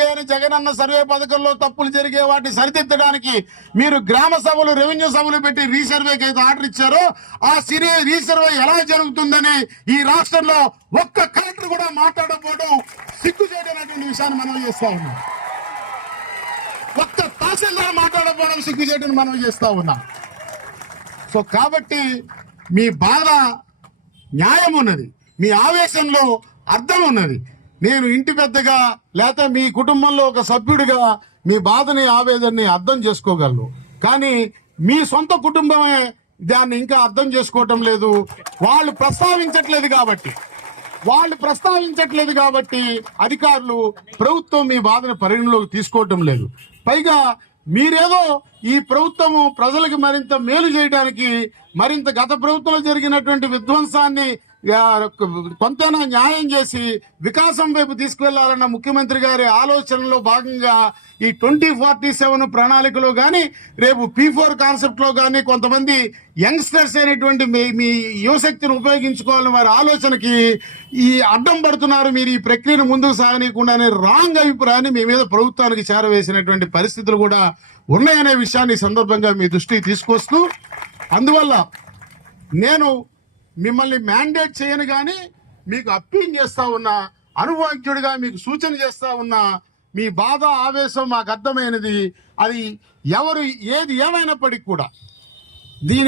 Jagananna survey పథకంలో తప్పులు జరిగే వాటిని సరిదిద్దడానికి మీరు గ్రామ సభలు రెవెన్యూ సభలు పెట్టి రీసర్వేకి అయితే ఆర్డర్ ఇచ్చారో ఆ రీసర్వే ఎలా జరుగుతుందని ఈ రాష్ట్రంలో ఒక్క కలెక్టర్ కూడా మాట్లాడకపోవడం సిగ్గుచేటటువంటి విషయాన్ని మనం చేస్తా ఉన్నాం. ఒక్క తహసీల్దార్ మాట్లాడకపోవడం సిగ్గుచేటని మనం చేస్తా ఉన్నాం. సో కాబట్టి మీ బాధ న్యాయం ఉన్నది, మీ ఆవేశంలో అర్థం ఉన్నది. నేను ఇంటి పెద్దగా లేకపోతే మీ కుటుంబంలో ఒక సభ్యుడిగా మీ బాధని ఆవేదనని అర్థం చేసుకోగలను. కానీ మీ సొంత కుటుంబమే దాన్ని ఇంకా అర్థం చేసుకోవటం లేదు. వాళ్ళు ప్రస్తావించట్లేదు కాబట్టి అధికారులు ప్రభుత్వం మీ బాధను పరిగణలోకి తీసుకోవటం లేదు. పైగా మీరేదో ఈ ప్రభుత్వము ప్రజలకు మరింత మేలు చేయడానికి మరింత గత ప్రభుత్వంలో జరిగినటువంటి విధ్వంసాన్ని కొంతైనా న్యాయం చేసి వికాసం వైపు తీసుకువెళ్లాలన్న ముఖ్యమంత్రి గారి ఆలోచనలో భాగంగా ఈ 2047 ప్రణాళికలో గాని రేపు P4 కాన్సెప్ట్ లో గాని కొంతమంది యంగ్స్టర్స్ అయినటువంటి మీ యువశక్తిని ఉపయోగించుకోవాలని వారి ఆలోచనకి ఈ అడ్డం పడుతున్నారు. మీరు ఈ ప్రక్రియను ముందుకు సాగనీయకుండానే రాంగ్ అభిప్రాయాన్ని మీ మీద ప్రభుత్వానికి చేరవేసినటువంటి పరిస్థితులు కూడా ఉన్నాయనే విషయాన్ని సందర్భంగా మీ దృష్టికి తీసుకొస్తూ, అందువల్ల నేను మిమ్మల్ని మ్యాండేట్ చేయను కానీ మీకు అప్పీల్ చేస్తా ఉన్నా, అనుభవజ్ఞుడిగా మీకు సూచన చేస్తా ఉన్నా. మీ బాధ ఆవేశం మాకు అర్థమైనది. అది ఎవరు ఏది ఏమైనప్పటికీ కూడా దీని